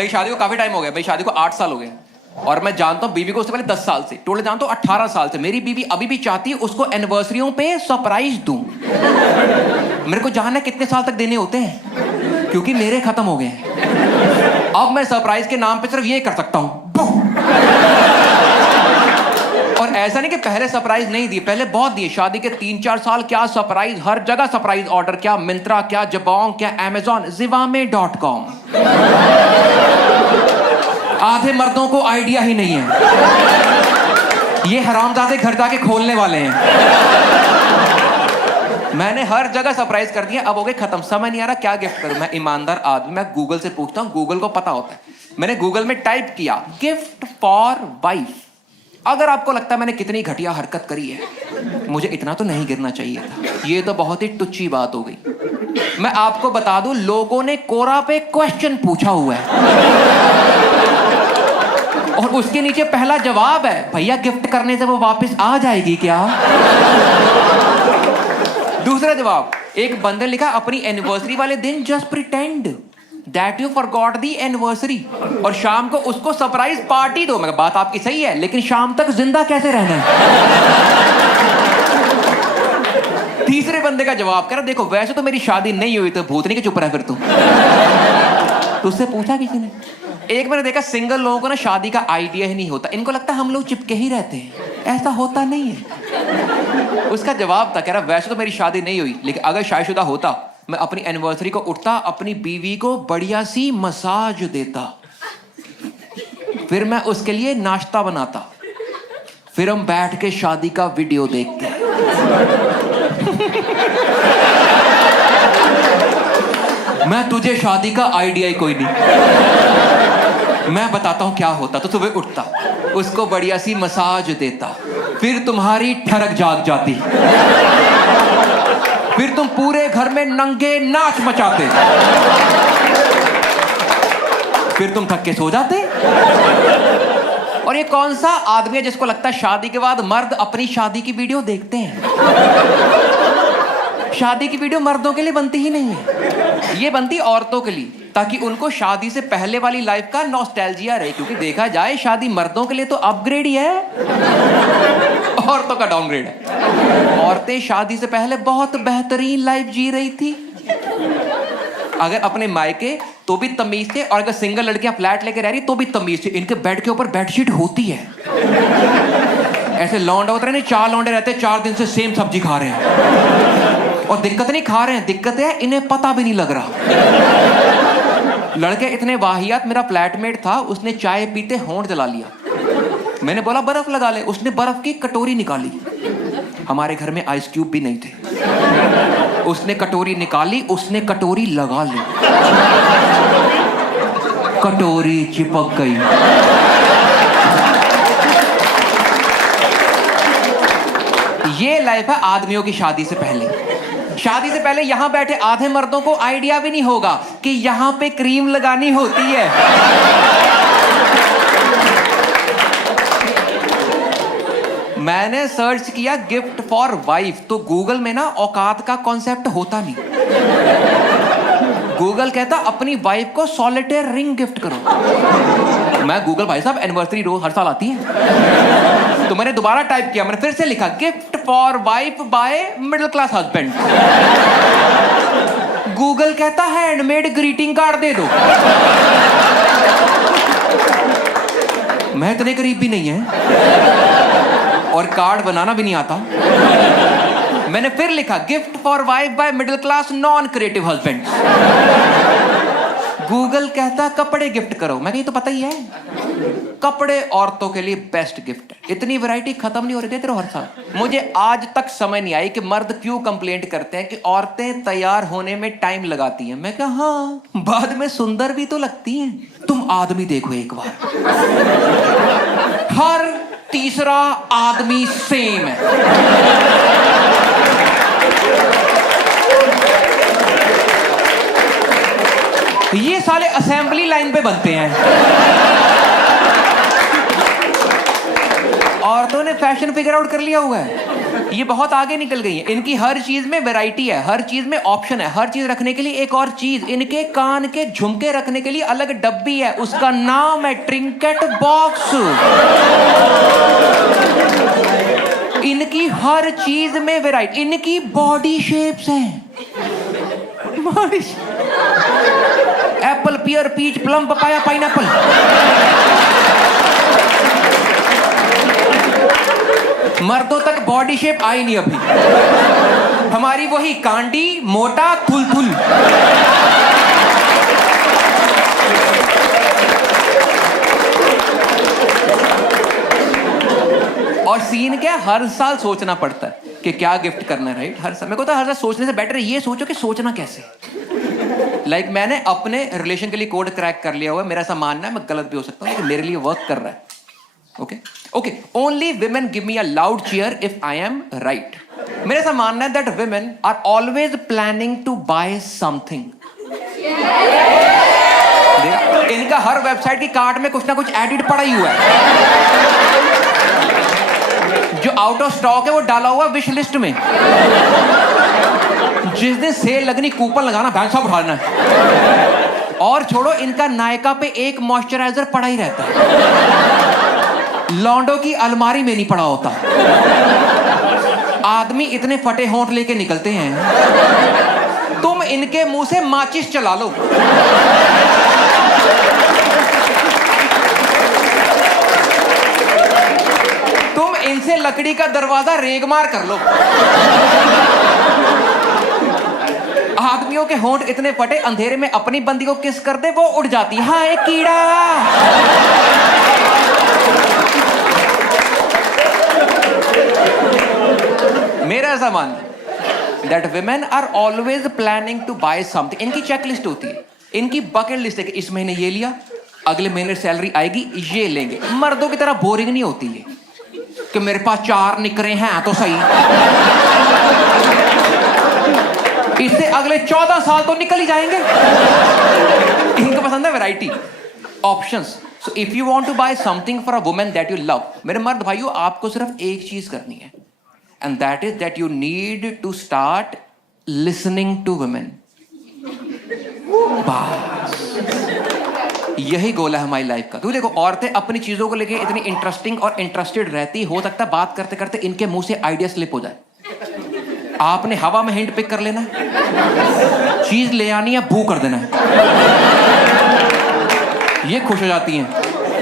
मेरी शादी को काफी टाइम हो गया, मेरी शादी को 8 साल हो गए और मैं जानता हूँ बीवी को उससे पहले 10 साल से, टोटल जानता हूँ 18 साल से। मेरी बीवी अभी भी चाहती है उसको एनिवर्सरियों पे सरप्राइज दूं। मेरे को जानना है कितने साल तक देने होते हैं, क्योंकि मेरे खत्म हो गए हैं। अब मैं सरप्राइज के नाम पे सिर्फ ये कर सकता हूँ। और ऐसा नहीं कि पहले सरप्राइज नहीं दिए, पहले बहुत दिए। शादी के 3-4 साल क्या सरप्राइज, हर जगह सरप्राइज ऑर्डर, क्या मिंत्रा, क्या जबोंग, क्या अमेजॉन, Zivame.com। आधे मर्दों को आइडिया ही नहीं है, ये हरामजादे घर जाके खोलने वाले हैं। मैंने हर जगह सरप्राइज कर दिया, अब हो गए खत्म। समझ नहीं आ रहा क्या गिफ्ट करूं। मैं ईमानदार आदमी, मैं गूगल से पूछता हूं, गूगल को पता होता है। मैंने गूगल में टाइप किया गिफ्ट फॉर वाइफ। अगर आपको लगता है मैंने कितनी घटिया हरकत करी है, मुझे इतना तो नहीं गिरना चाहिए था, ये तो बहुत ही टुच्ची बात हो गई। मैं आपको बता दूं, लोगों ने कोरा पे क्वेश्चन पूछा हुआ है और उसके नीचे पहला जवाब है, भैया गिफ्ट करने से वो वापस आ जाएगी क्या? दूसरा जवाब, एक बंदे लिखा अपनी एनिवर्सरी वाले दिन just pretend that you forgot the anniversary और शाम को उसको सरप्राइज पार्टी दो। मैं बात आपकी सही है, लेकिन शाम तक जिंदा कैसे रहना है? तीसरे बंदे का जवाब कह रहा, देखो वैसे तो मेरी शादी नहीं हुई, तो भूतनी के चुप रहा फिर तू। तुझसे पूछा किसी ने? एक मैंने देखा सिंगल लोगों को ना शादी का आइडिया ही नहीं होता, इनको लगता है हम लोग चिपके ही रहते हैं, ऐसा होता नहीं है। उसका जवाब था, कह रहा वैसे तो मेरी शादी नहीं हुई, लेकिन अगर शादीशुदा होता मैं अपनी एनिवर्सरी को उठता, अपनी बीवी को बढ़िया सी मसाज देता, फिर मैं उसके लिए नाश्ता बनाता, फिर हम बैठ के शादी का वीडियो देखते। मैं तुझे शादी का आइडिया ही कोई नहीं। मैं बताता हूं क्या होता। तो सुबह उठता, उसको बढ़िया सी मसाज देता, फिर तुम्हारी ठरक जाग जाती, फिर तुम पूरे घर में नंगे नाच मचाते, फिर तुम थक के सो जाते। और ये कौन सा आदमी है जिसको लगता है शादी के बाद मर्द अपनी शादी की वीडियो देखते हैं? शादी की वीडियो मर्दों के लिए बनती ही नहीं है, ये बनती औरतों के लिए, ताकि उनको शादी से पहले वाली लाइफ का नॉस्टैल्जिया रहे। क्योंकि देखा जाए शादी मर्दों के लिए तो अपग्रेड ही है, औरतों का डाउनग्रेड है। औरतें शादी से पहले बहुत बेहतरीन लाइफ जी रही थी, अगर अपने मायके तो भी तमीज थे, और अगर सिंगल लड़कियां फ्लैट लेके रह रही तो भी तमीज थे। इनके बेड के ऊपर बेडशीट होती है, ऐसे लौंडे होते रहे, 4 लौंडे रहते, 4 दिन से सेम सब्जी खा रहे हैं, और दिक्कत नहीं खा रहे हैं, दिक्कत है इन्हें पता भी नहीं लग रहा। लड़के इतने वाहियात, मेरा फ्लैटमेट था, उसने चाय पीते होंठ जला लिया। मैंने बोला बर्फ लगा ले, उसने बर्फ की कटोरी निकाली, हमारे घर में आइस क्यूब भी नहीं थे, उसने कटोरी निकाली, उसने कटोरी लगा ली, कटोरी चिपक गई। ये लाइफ है आदमियों की शादी से पहले। शादी से पहले यहां बैठे आधे मर्दों को आइडिया भी नहीं होगा कि यहां पे क्रीम लगानी होती है। मैंने सर्च किया गिफ्ट फॉर वाइफ, तो गूगल में ना औकात का कॉन्सेप्ट होता नहीं। गूगल कहता अपनी वाइफ को सॉलिटेयर रिंग गिफ्ट करो। मैं गूगल भाई साहब एनिवर्सरी रोज हर साल आती है, तो मैंने दोबारा टाइप किया, मैंने फिर से लिखा gift for wife by middle class husband. Google कहता हैंडमेड ग्रीटिंग कार्ड दे दो। मैं इतने गरीब भी नहीं है, और कार्ड बनाना भी नहीं आता। मैंने फिर लिखा gift for wife by middle class non creative husband. Google कहता कपड़े गिफ्ट करो। मैं कहीं तो पता ही है, कपड़े औरतों के लिए बेस्ट गिफ्ट है। इतनी वैरायटी खत्म नहीं हो रही थी तेरे हर साल। मुझे आज तक समझ नहीं आई कि मर्द क्यों कंप्लेंट करते हैं कि औरतें तैयार होने में टाइम लगाती हैं। मैं कहा हाँ, बाद में सुंदर भी तो लगती हैं। तुम आदमी देखो एक बार, हर तीसरा आदमी सेम है। ये साले असेंबली लाइन पे बनते हैं। औरतों ने फैशन फिगर आउट कर लिया हुआ है। ये बहुत आगे निकल गई है। इनकी हर चीज में वैरायटी है, हर चीज में ऑप्शन है, हर चीज रखने के लिए एक और चीज। इनके कान के झुमके रखने के लिए अलग डब्बी है, उसका नाम है ट्रिंकेट बॉक्स। इनकी हर चीज में वैरायटी। इनकी बॉडी शेप्स हैं, एप्पल, पियर, पीच, प्लम, पपाया, पाइनएप्पल। मर्दों तक बॉडी शेप आई नहीं अभी। हमारी वही कांडी, मोटा, थुल। और सीन क्या, हर साल सोचना पड़ता है कि क्या गिफ्ट करना है, राइट? हर साल मेरे को तो हर साल सोचने से बेटर है ये सोचो कि सोचना कैसे। मैंने अपने रिलेशन के लिए कोड क्रैक कर लिया हुआ है। मेरा ऐसा मानना है, मैं गलत भी हो सकता हूँ, लेकिन मेरे लिए वर्क कर रहा है। Okay, only women give me a loud cheer if I am right. मेरा ऐसा मानना है that women are always planning to buy something. इनका हर वेबसाइट की कार्ट में कुछ ना कुछ एडिट पड़ा ही हुआ है। जो आउट ऑफ स्टॉक है वो डाला हुआ विश लिस्ट में। जिस दिन सेल लगनी कूपन लगाना, बैंक साहब उठाना है। और छोड़ो, इनका नायका पे एक मॉइस्चराइजर पड़ा ही रहता है, लॉन्डो की अलमारी में नहीं पड़ा होता। आदमी इतने फटे होंठ लेके निकलते हैं, तुम इनके मुंह से माचिस चला लो। तुम इनसे लकड़ी का दरवाजा रेगमार कर लो। आदमियों के होंठ इतने फटे, अंधेरे में अपनी बंदी को किस कर दे वो उड़ जाती है। हाँ, एक कीड़ा। मेरा ऐसा मानना है that women are always planning to buy something. इनकी चेकलिस्ट होती है, इनकी बकेट लिस्ट है कि इस महीने ये लिया, अगले महीने सैलरी आएगी ये लेंगे। मर्दों की तरह बोरिंग नहीं होती है कि मेरे पास 4 निकरे हैं तो सही, इससे अगले 14 साल तो निकल ही जाएंगे। इनको पसंद है variety, options. So if you want to buy something for a woman that you love, मेरे मर्द भाइयों, आपको सिर्फ एक चीज करनी है, and that is that you need to start listening to women. बस यही गोल है हमारी लाइफ का। क्योंकि देखो, औरतें अपनी चीजों को लेके इतनी इंटरेस्टिंग और इंटरेस्टेड रहती, हो सकता है बात करते करते इनके मुंह से आइडिया स्लिप हो जाए। आपने हवा में हिंट पिक कर लेना है, चीज ले आनी है, बू कर देना है, ये खुश हो जाती हैं।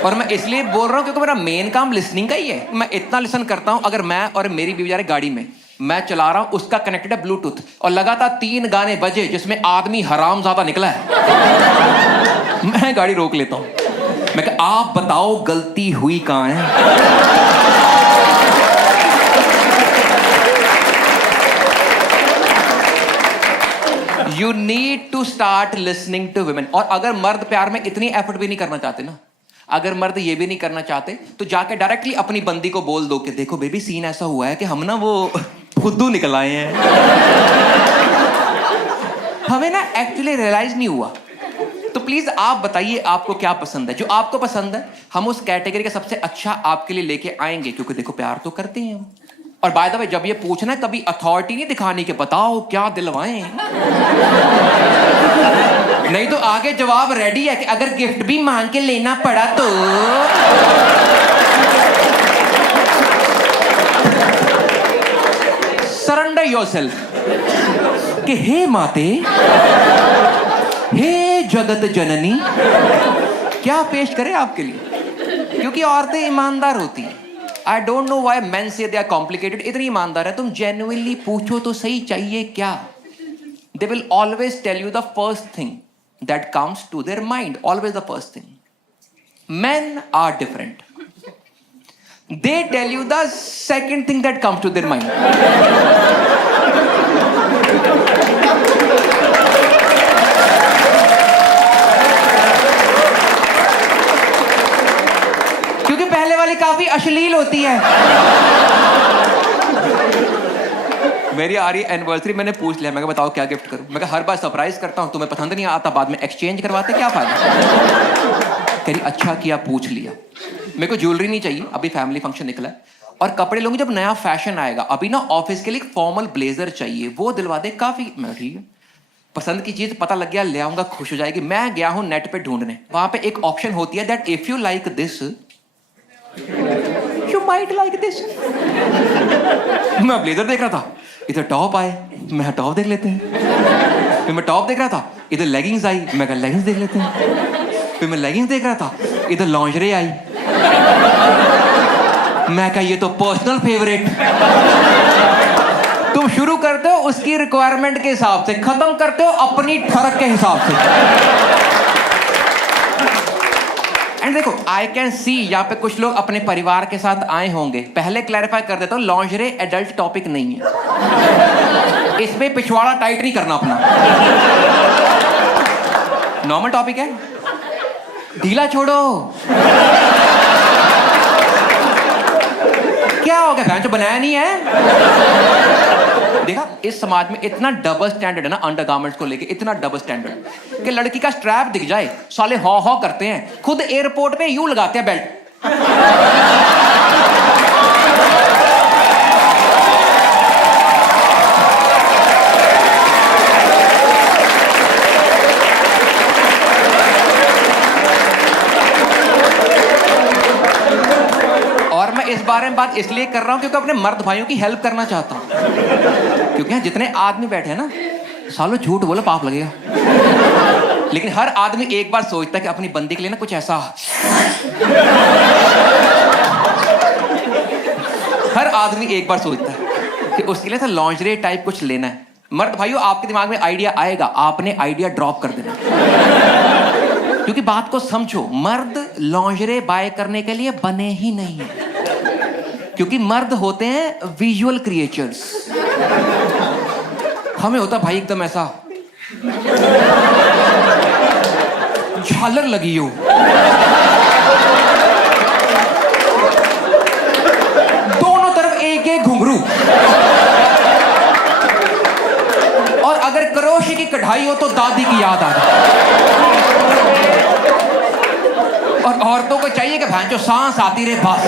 और मैं इसलिए बोल रहा हूं क्योंकि मेरा मेन काम लिसनिंग का ही है। मैं इतना लिसन करता हूं, अगर मैं और मेरी बीवी जा रहे गाड़ी में, मैं चला रहा हूं, उसका कनेक्टेड है ब्लूटूथ, और लगातार 3 गाने बजे जिसमें आदमी हरामजादा निकला है, मैं गाड़ी रोक लेता हूं। मैं कहा, आप बताओ गलती हुई कहां है। You need to start listening to women। और अगर मर्द प्यार में इतनी एफर्ट भी नहीं करना चाहते ना, अगर मर्द ये भी नहीं करना चाहते, तो जाके डायरेक्टली अपनी बंदी को बोल दो कि देखो बेबी, सीन ऐसा हुआ है कि हम ना वो फुद्दू निकल आए हैं। हमें ना एक्चुअली रियलाइज नहीं हुआ। तो प्लीज आप बताइए आपको क्या पसंद है। जो आपको पसंद है हम उस कैटेगरी का सबसे अच्छा आपके लिए लेके आएंगे, क्योंकि देखो प्यार तो करते हैं हम। और बाय द वे, जब ये पूछना कभी अथॉरिटी नहीं दिखानी कि बताओ क्या दिलवाएं, नहीं तो आगे जवाब रेडी है कि अगर गिफ्ट भी मांग के लेना पड़ा तो। सरेंडर योरसेल्फ कि हे माते, हे जगत जननी, क्या पेश करें आपके लिए, क्योंकि औरतें ईमानदार होती हैं। I don't know why main से दे आर कॉम्प्लिकेटेड। इतनी ईमानदार है, तुम जेन्युइनली पूछो तो सही चाहिए क्या, they will always tell you the first thing that comes to their mind, always the first thing. Men are different. They tell you the second thing that comes to their mind. क्योंकि पहले वाली काफी अश्लील होती है। मेरी आ रही anniversary, मैंने पूछ लिया, मैं कहा बताओ क्या गिफ्ट करूं। मैं कहा हर बार सरप्राइज करता हूं, तुम्हें पसंद नहीं आता, बाद में एक्सचेंज करवाते, क्या फायदा। कह रही अच्छा किया पूछ लिया। मेरे को ज्वेलरी नहीं चाहिए, अभी फैमिली फंक्शन निकला है, और कपड़े लूंगी जब नया फैशन आएगा। अभी ना ऑफिस के लिए फॉर्मल ब्लेजर चाहिए, वो दिलवा दे काफी। मैं ठीक है, पसंद की चीज पता लग गया, ले आऊंगा, खुश हो जाएगी। मैं गया हूं नेट पे ढूंढने, वहां पे एक ऑप्शन होती है that if you like this you might like this. मैं ब्लेजर देख रहा था, इधर टॉप आए, मैं टॉप देख लेते हैं। फिर मैं टॉप देख रहा था, इधर लेगिंग्स आई, मैं कहा लेगिंग्स देख लेते हैं। फिर मैं लेगिंग्स देख रहा था, इधर लॉन्जरे आई, मैं कहा ये तो पर्सनल फेवरेट। तुम शुरू करते हो उसकी रिक्वायरमेंट के हिसाब से, खत्म करते हो अपनी ठरक के हिसाब से। एंड देखो, आई कैन सी यहाँ पे कुछ लोग अपने परिवार के साथ आए होंगे। पहले क्लैरिफाई कर देता हूँ, लॉन्जरे एडल्ट टॉपिक नहीं है, इसमें पिछवाड़ा टाइट नहीं करना अपना, नॉर्मल टॉपिक है, ढीला छोड़ो। क्या हो गया, भैंस बनाया नहीं है? देखा, इस समाज में इतना डबल स्टैंडर्ड है ना अंडरगारमेंट्स को लेके, इतना डबल स्टैंडर्ड कि लड़की का स्ट्रैप दिख जाए साले हॉ हॉ करते हैं। खुद एयरपोर्ट पे यूं लगाते हैं बेल्ट। और मैं इस बारे में बात इसलिए कर रहा हूं क्योंकि अपने मर्द भाइयों की हेल्प करना चाहता हूं, क्योंकि यहाँ जितने आदमी बैठे हैं ना, सालों झूठ बोलो पाप लगेगा, लेकिन हर आदमी एक बार सोचता है कि अपनी बंदी के लिए ना कुछ ऐसा, हर आदमी एक बार सोचता है कि उसके लिए तो लॉन्जरे टाइप कुछ लेना है। मर्द भाइयों, आपके दिमाग में आइडिया आएगा, आपने आइडिया ड्रॉप कर देना, क्योंकि बात को समझो, मर्द लॉन्जरे बाय करने के लिए बने ही नहीं है, क्योंकि मर्द होते हैं विजुअल क्रिएचर्स। हमें होता भाई एकदम ऐसा झालर लगी हो, दोनों तरफ एक एक घुंघरू, और अगर क्रोशे की कढ़ाई हो तो दादी की याद आ जाए। और औरतों को चाहिए कि भांचो सांस आती रहे बस।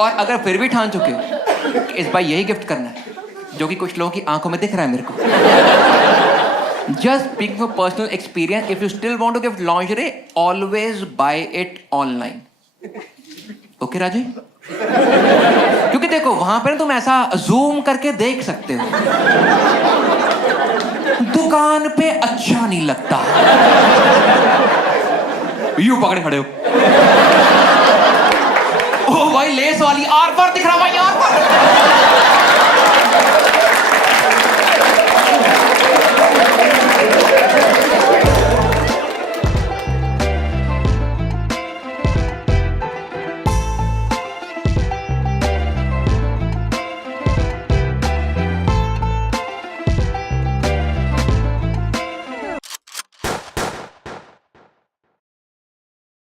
और अगर फिर भी ठान चुके हो कि इस बार यही गिफ्ट करना है, जो कि कुछ लोगों की आंखों में दिख रहा है मेरे को, just speaking for personal experience, if you still want to gift lingerie, always buy it online. Okay राजी? क्योंकि देखो, वहां पर तुम ऐसा जूम करके देख सकते हो, दुकान पे अच्छा नहीं लगता। यू पकड़े खड़े हो, ओ भाई लेस वाली आर पार दिख रहा, भाई आर पार।